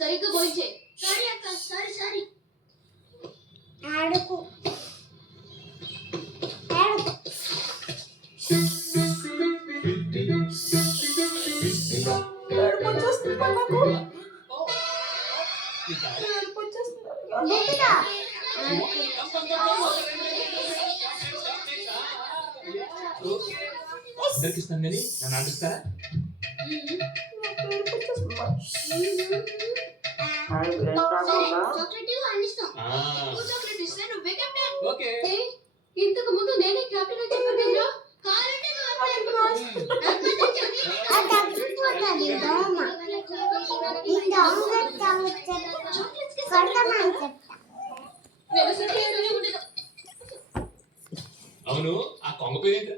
సరిగ్గా భోంచే. సారీ అక్క, సారీ. ఆడుకో అందరికి ఇస్తాను కానీ నన్ను ఆడిస్తారా? చాక్లెట్ ఇస్తే నువ్వే కెప్టెన్. ఓకే. ఇంతకు ముందు నేనే కెప్టెన్ అని చెప్పాను కదరా. అవును, ఆ కొంగ పేరు ఏంటి?